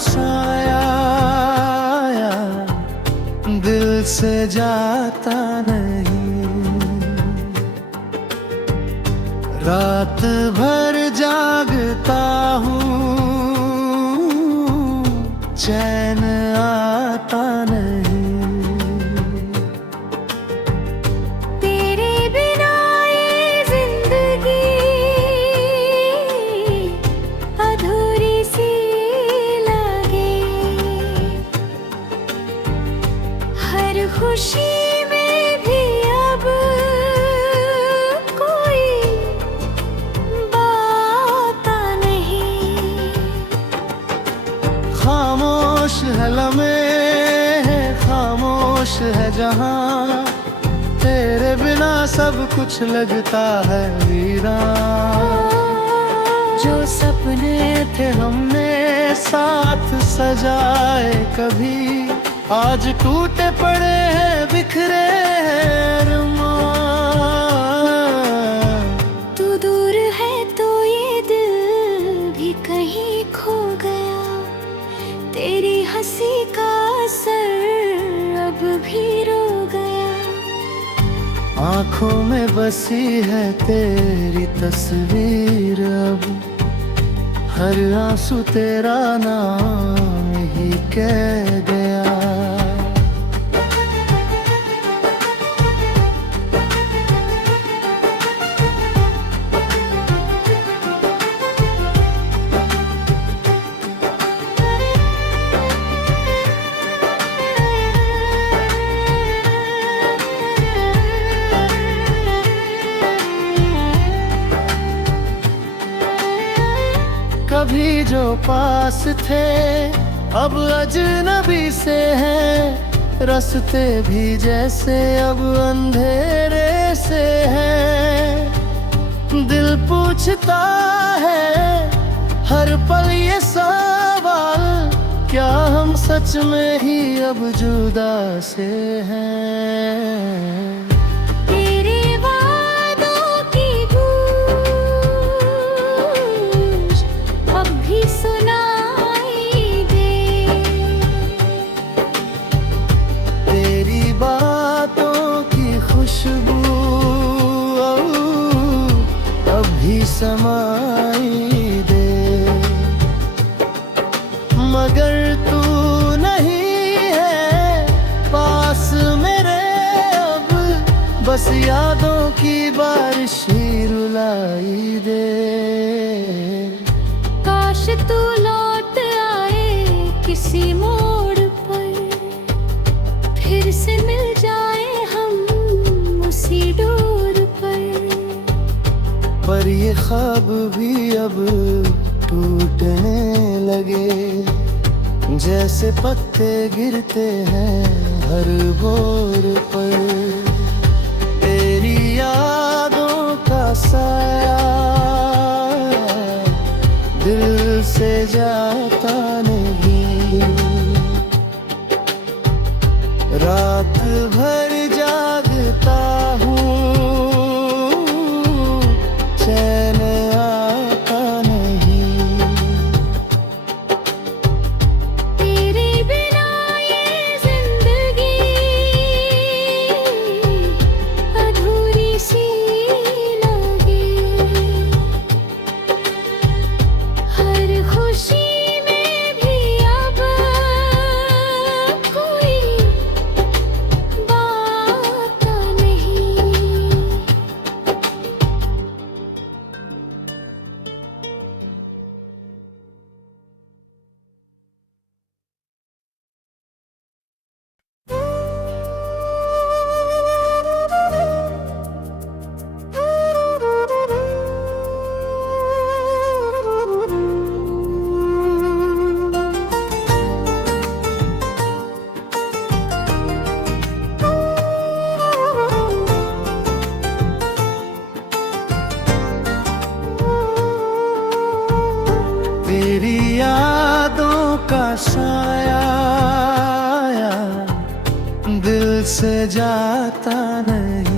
साया दिल से जाता नहीं। रात भर जागता हूँ, चैन आता नहीं। तेरे बिना ये जिंदगी अधूरी सी लगे। हर खुशी में भी अब कोई बात नहीं। खामोश है लम्हे, खामोश है जहां, तेरे बिना सब कुछ लगता है वीरान। जो सपने थे हमने साथ सजाए कभी, आज टूटे पड़े हैं बिखरे हैं अरमान। तू दूर है तो ये दिल भी कहीं खो गया। तेरी हंसी का असर अब भी रो गया। आँखों में बसी है तेरी तस्वीर, अब हर आंसू तेरा नाम ही कह गया। कभी जो पास थे अब अजनबी से हैं, रास्ते भी जैसे अब अंधेरे से हैं। दिल पूछता है हर पल ये सवाल, क्या हम सच में ही अब जुदा से हैं। समाई दे, मगर तू नहीं है पास मेरे अब, बस यादों की बारिश ही रुलाई दे। काश तू लौट आए किसी मोड़ पर, फिर से मिल जाए हम उसी डोर पर। पर ये ख्वाब भी अब टूटने लगे, जैसे पत्ते गिरते हैं हर बोर पर। तेरी यादों का साया दिल से जाता नहीं। रात भर जागता हूँ, चैन आता नहीं। तेरे बिना ये जिंदगी अधूरी सी लगे। हर खुशी में भी अब कोई बात नहीं। तेरी यादों का साया दिल से जाता नहीं।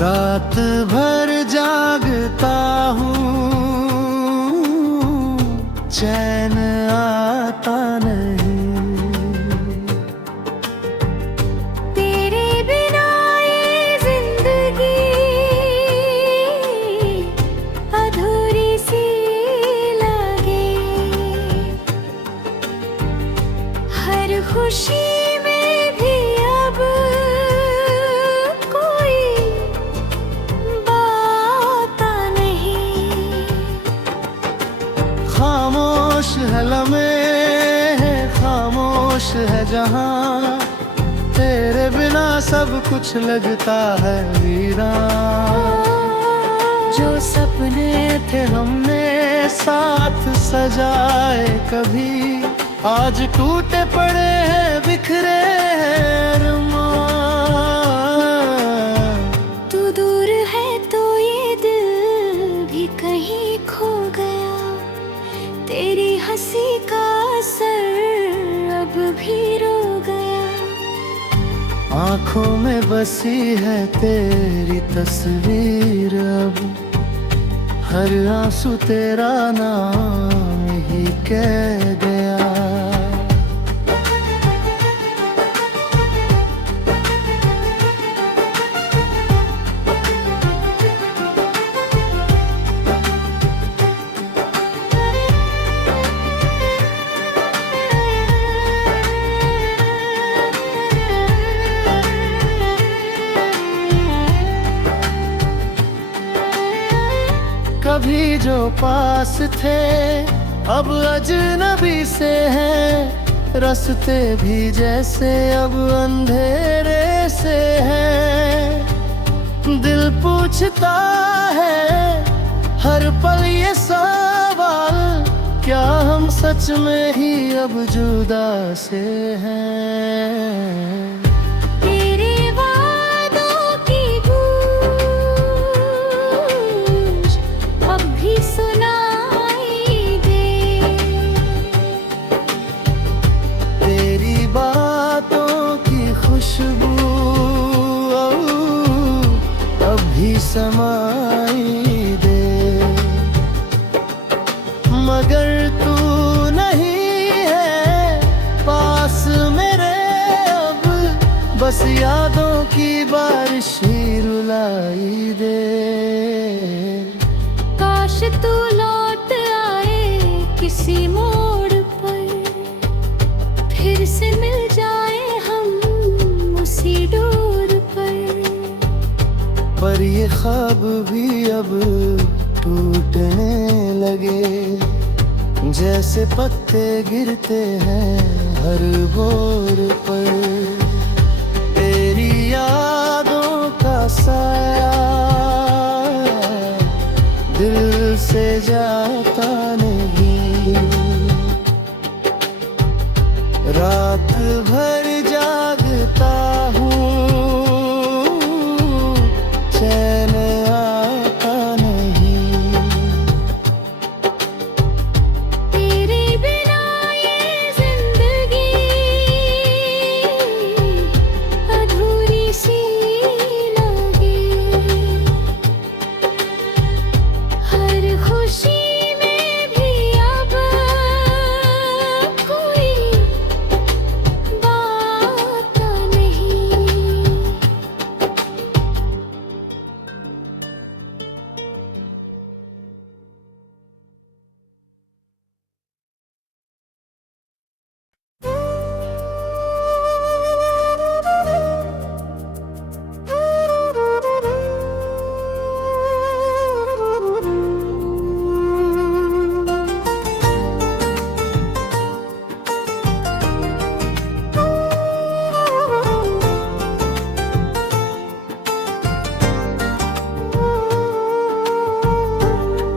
रात भर जागता हूँ, चैन आता नहीं। तेरे बिना ये जिंदगी अधूरी सी लगे। हर खुशी में भी अब कोई बात नहीं। खामोश है लम्हे, खामोश है जहां, तेरे बिना सब कुछ लगता है वीरान। जो सपने थे हमने साथ सजाए कभी, आज टूटे पड़े हैं बिखरे हैं अरमान। तू दूर है तो ये दिल भी कहीं खो गया। तेरी हंसी का असर अब भी रो गया। आँखों में बसी है तेरी तस्वीर, अब हर आंसू तेरा नाम ही कह गया। कभी जो पास थे अब अजनबी से हैं, रास्ते भी जैसे अब अंधेरे से हैं। दिल पूछता है हर पल ये सवाल, क्या हम सच में ही अब जुदा से हैं। समाई दे, मगर तू नहीं है पास मेरे अब, बस यादों की बारिश ही रुलाई दे। काश तू लौट आए किसी मोड़ पर, फिर से मिल जाए हम उसी डोर पर। पर ये ख्वाब भी अब टूटने लगे, जैसे पत्ते गिरते हैं हर बोर पर। तेरी यादों का साया दिल से जाता नहीं। रात भर जागता हूँ, चैन आता नहीं। तेरे बिना ये जिंदगी अधूरी सी लगे। हर खुशी में भी अब कोई बात नहीं।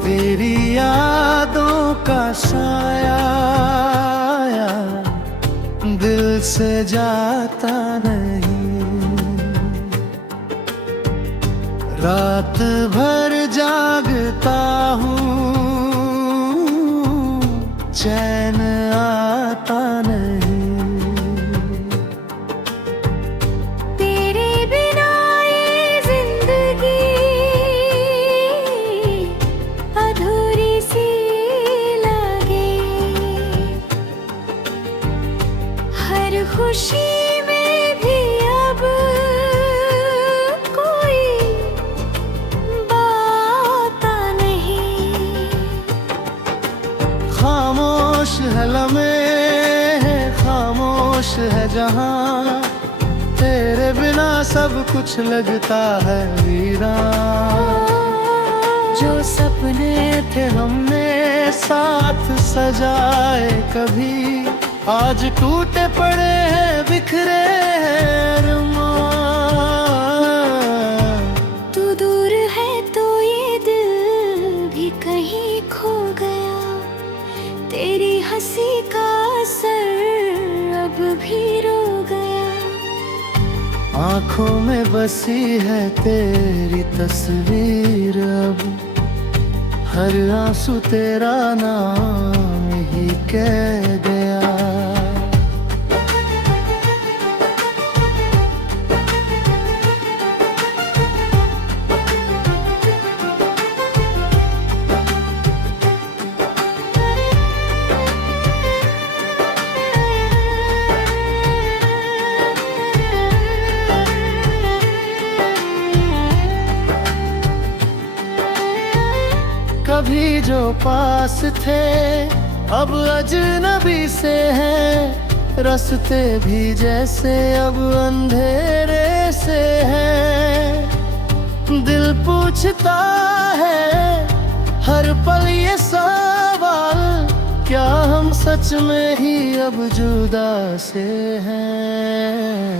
तेरी यादों का साया दिल से जाता नहीं। रात भर जागता हूँ, चैन आता नहीं। तेरे बिना ये जिंदगी अधूरी सी लगे। हर खुशी में भी अब कोई बात नहीं। खामोश है लम्हे, खामोश है जहां, तेरे बिना सब कुछ लगता है वीरान। जो सपने थे हमने साथ सजाए कभी, आज टूटे पड़े हैं बिखरे हैं अरमान। तू दूर है तो ये दिल भी कहीं खो गया, तेरी हंसी का असर अब भी रो गया। आँखों में बसी है तेरी तस्वीर, अब हर आंसू तेरा नाम ही कह गया। कभी जो पास थे अब अजनबी से हैं, रास्ते भी जैसे अब अंधेरे से हैं। दिल पूछता है हर पल ये सवाल, क्या हम सच में ही अब जुदा से हैं।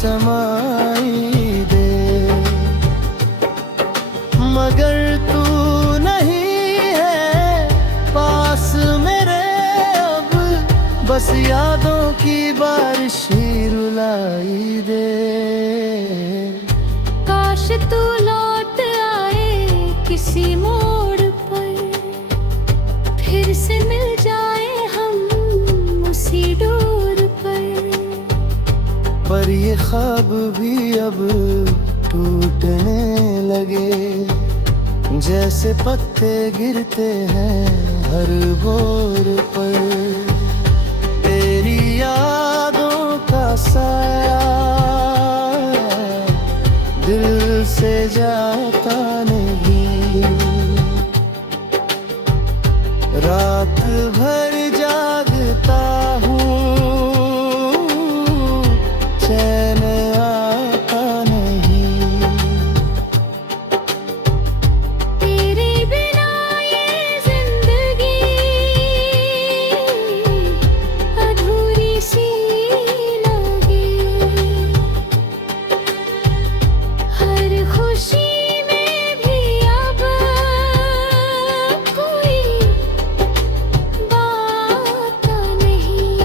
समाई दे, मगर तू नहीं है पास मेरे अब, बस यादों की बारिश ही रुलाई दे। काश तू लौट आए किसी मोड़ पर, फिर से मिल जाए हम उसी डोर पर। पर ये ख्वाब भी अब टूटने लगे, जैसे पत्ते गिरते हैं हर बोर पर। तेरी यादों का साया दिल से जाता नहीं, रात भर जागता हूँ, चैन आता नहीं। तेरे बिना ये जिंदगी अधूरी सी लगे, हर खुशी में भी अब कोई बात नहीं।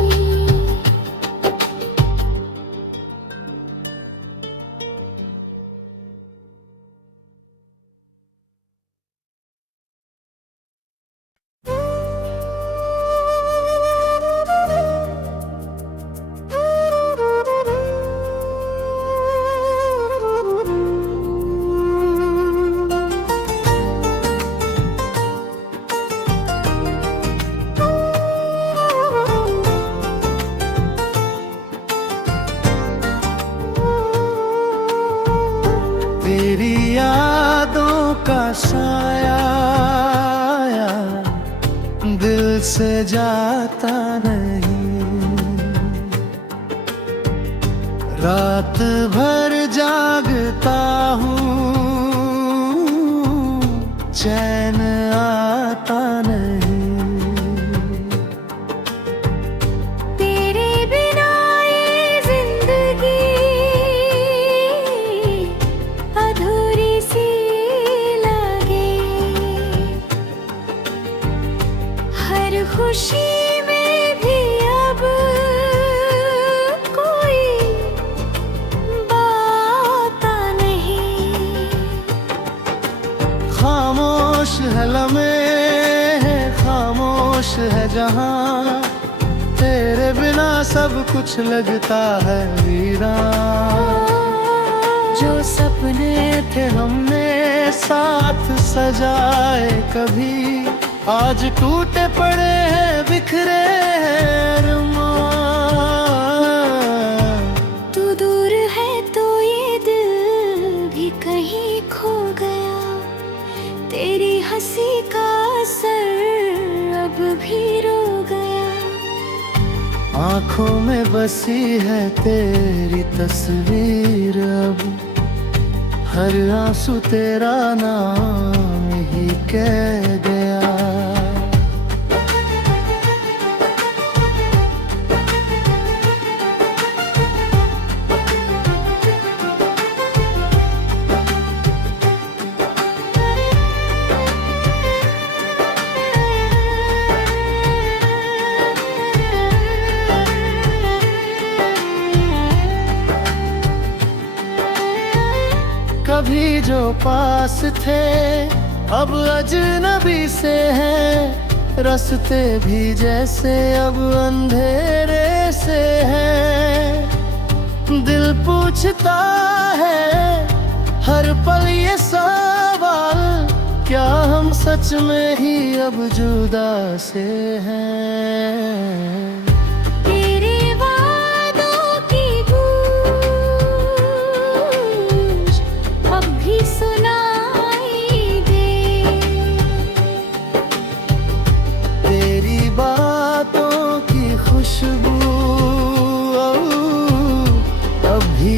तेरी यादों का साया दिल से जाता नहीं, रात भर जागता हूँ, चैन आता नहीं। तेरे बिना ये जिंदगी अधूरी सी लगे, हर खुशी में भी अब कोई बात नहीं। खामोश है लम्हे, खामोश है जहां, तेरे बिना सब कुछ लगता है वीरान। जो सपने थे हमने साथ सजाए कभी, आज टूटे पड़े हैं बिखरे हैं अरमान। तू दूर है तो ये दिल भी कहीं खो गया, तेरी हंसी का असर अब भी रो गया। आँखों में बसी है तेरी तस्वीर, अब हर आंसू तेरा नाम ही कह गया। कभी जो पास थे अब अजनबी से हैं, रास्ते भी जैसे अब अंधेरे से हैं। दिल पूछता है हर पल ये सवाल, क्या हम सच में ही अब जुदा से हैं।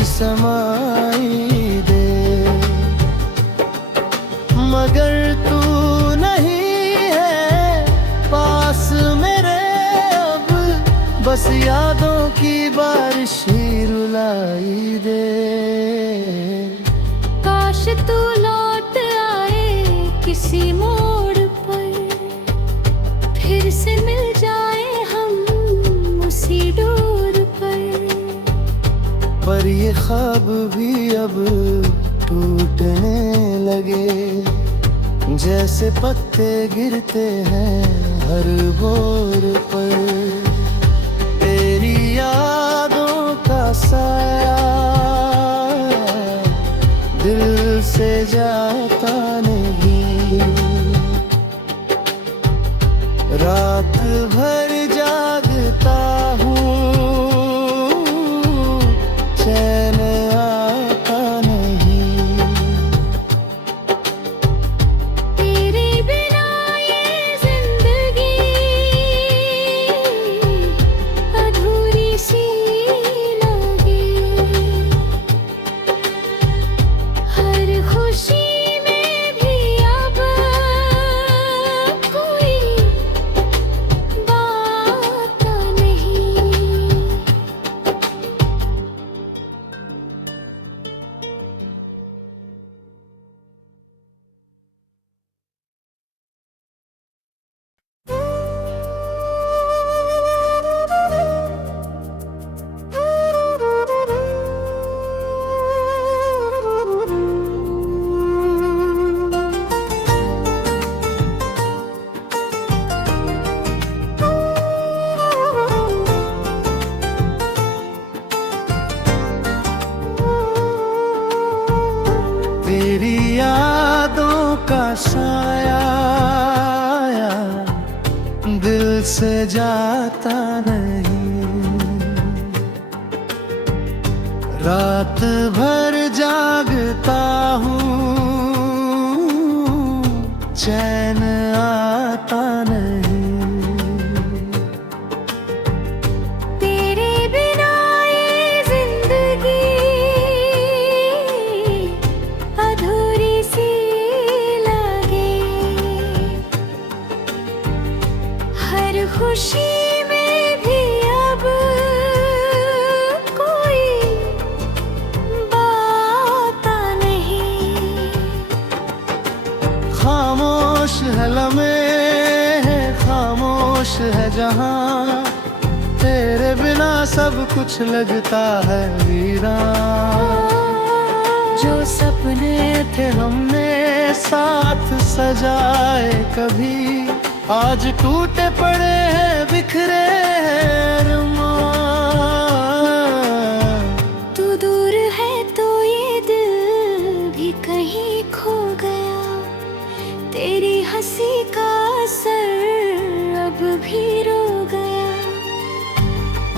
समाई दे, मगर तू नहीं है पास मेरे अब, बस यादों की बारिश ही रुलाई दे। काश तू लौट आए किसी मोड़ पर, फिर से मिल जाए हम उसी डोर पर। पर ये ख्वाब भी अब टूटने लगे, जैसे पत्ते गिरते हैं हर बोर पर। तेरी यादों का साया दिल से जाता नहीं, रात भर जागता हूँ, चैन आता नहीं। तेरे बिना ये जिंदगी अधूरी सी लगे, हर खुशी में भी अब कोई बात नहीं। तेरी यादों का साया दिल से जाता नहीं, रात भर जागता हूँ, चैन आता नहीं। तेरे बिना ये जिंदगी अधूरी सी लगे, हर खुशी में भी अब कोई बात नहीं। खामोश है लम्हे, खामोश है जहां, तेरे बिना सब कुछ लगता है वीरान। जो सपने थे हमने साथ सजाए कभी, आज टूटे पड़े हैं बिखरे हैं अरमान। तू दूर है तो ये दिल भी कहीं खो गया, तेरी हंसी का असर अब भी रो गया।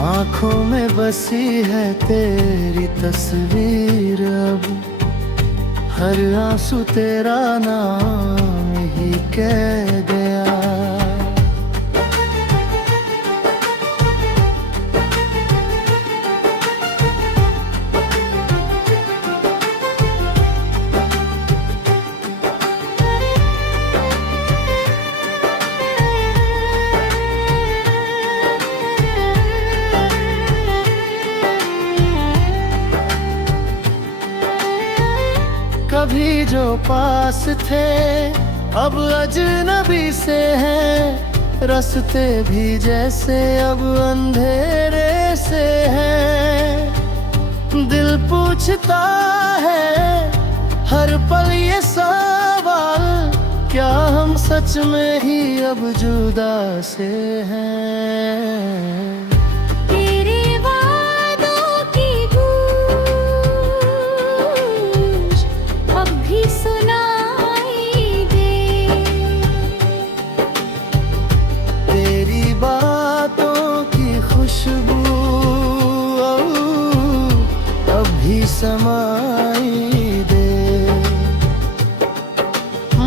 आंखों में बसी है तेरी तस्वीर, अब हर आंसू तेरा नाम ही कह गया। कभी जो पास थे अब अजनबी से हैं, रास्ते भी जैसे अब अंधेरे से हैं। दिल पूछता है हर पल ये सवाल, क्या हम सच में ही अब जुदा से हैं। तेरे वादों की गूंज अब भी सुनाई दे, तेरी बातों की खुशबू अब भी समाई दे।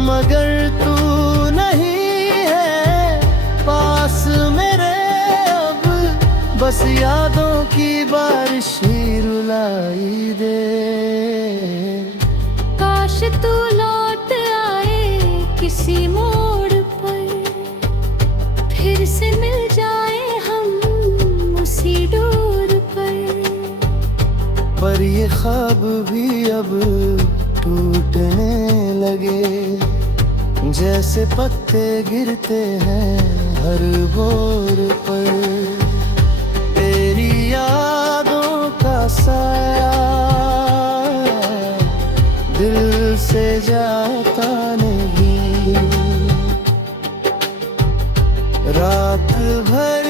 मगर तू नहीं है पास मेरे अब, बस यादों की बारिश ही रुलाई दे। काश तू लौट आए किसी मोड़ पर, फिर से मिल जाए हम उसी डोर पर। पर ये ख्वाब भी अब टूटने लगे, जैसे पत्ते गिरते हैं हर बोर पर। तेरी यादों का साया दिल से जाता नहीं, रात भर